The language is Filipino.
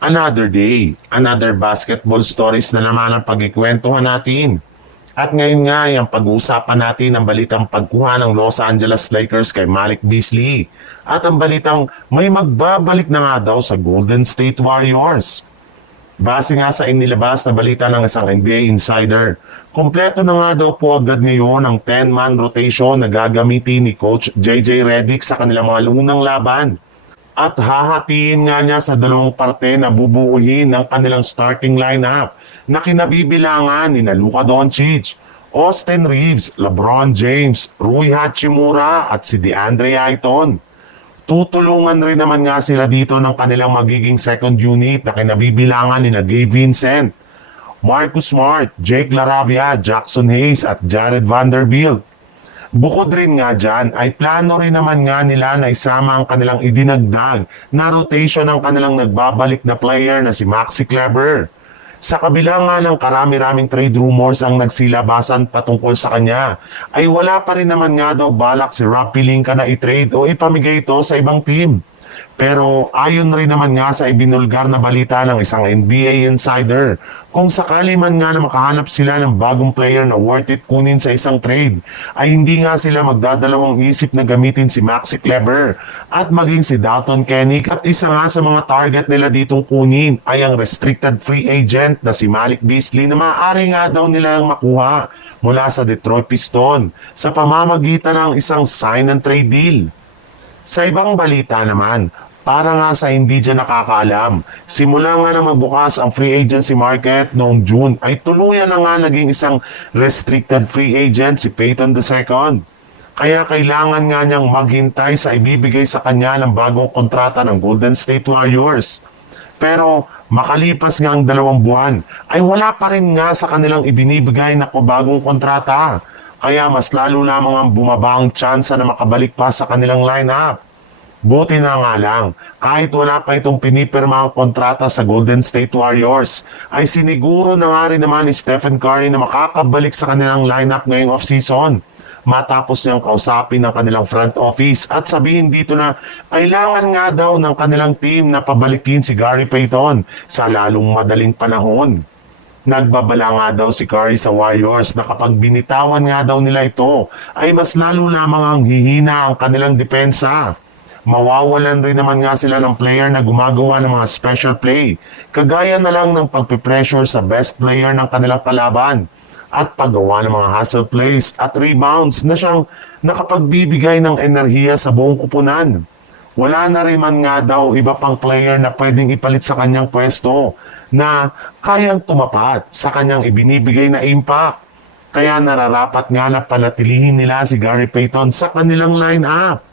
Another day, another basketball stories na naman ang pagkikwentuhan natin. At ngayon nga, yung pag-uusapan natin ang balitang pagkuha ng Los Angeles Lakers kay Malik Beasley. At ang balitang may magbabalik na nga daw sa Golden State Warriors. Base nga sa inilabas na balita ng isang NBA insider, kumpleto na nga daw po agad ngayon ang 10-man rotation na gagamitin ni Coach JJ Redick sa kanilang mga lunang laban. At hahatiin nga niya sa dalawang parte na bubuuhin ng kanilang starting lineup na kinabibilangan ni Luka Doncic, Austin Reeves, LeBron James, Rui Hachimura at si DeAndre Ayton. Tutulungan rin naman nga sila dito ng kanilang magiging second unit na kinabibilangan ni Gabe Vincent, Marcus Smart, Jake LaRavia, Jackson Hayes at Jared Vanderbilt. Bukod rin nga dyan, ay plano rin naman nga nila na isama ang kanilang idinagdag na rotation ng kanilang nagbabalik na player na si Maxi Kleber. Sa kabila nga ng karami-raming trade rumors ang nagsilabasan patungkol sa kanya, ay wala pa rin naman nga daw balak si Rob Pelinka na i-trade o ipamigay ito sa ibang team. Pero ayon rin naman nga sa ibinulgar na balita ng isang NBA insider, kung sakali man nga na makahanap sila ng bagong player na worth it kunin sa isang trade, ay hindi nga sila magdadalawang isip na gamitin si Maxi Kleber at maging si Dalton Kennick, at isa nga sa mga target nila ditong kunin ay ang restricted free agent na si Malik Beasley na maaari nga daw nilang makuha mula sa Detroit Pistons sa pamamagitan ng isang sign and trade deal. Sa ibang balita naman, para nga sa hindi dyan nakakaalam, simula nga na magbukas ang free agency market noong June ay tuluyan na nga naging isang restricted free agent si Peyton II. Kaya kailangan nga niyang maghintay sa ibibigay sa kanya ng bagong kontrata ng Golden State Warriors. Pero makalipas nga ang 2 buwan ay wala pa rin nga sa kanilang ibinibigay na bagong kontrata. Kaya mas lalo lamang ang bumaba ang tsansa na makabalik pa sa kanilang lineup. Buti na nga lang, kahit wala pa itong pinipirma ang kontrata sa Golden State Warriors, ay siniguro na nga rin naman ni Stephen Curry na makakabalik sa kanilang lineup ngayong off-season. Matapos niyang kausapin ng kanilang front office at sabihin dito na kailangan nga daw ng kanilang team na pabalikin si Gary Payton sa lalong madaling panahon. Nagbabala nga daw si Curry sa Warriors na kapag binitawan nga daw nila ito, ay mas lalo lamang ang hihina ang kanilang depensa. Mawawalan rin naman nga sila ng player na gumagawa ng mga special play, kagaya na lang ng pagpipressure sa best player ng kanilang kalaban, at paggawa ng mga hustle plays at rebounds na siyang nakapagbibigay ng enerhiya sa buong kupunan. Wala na rin man nga daw iba pang player na pwedeng ipalit sa kanyang pwesto na kayang tumapat sa kanyang ibinibigay na impact. Kaya nararapat nga na panatilihin nila si Gary Payton sa kanilang lineup.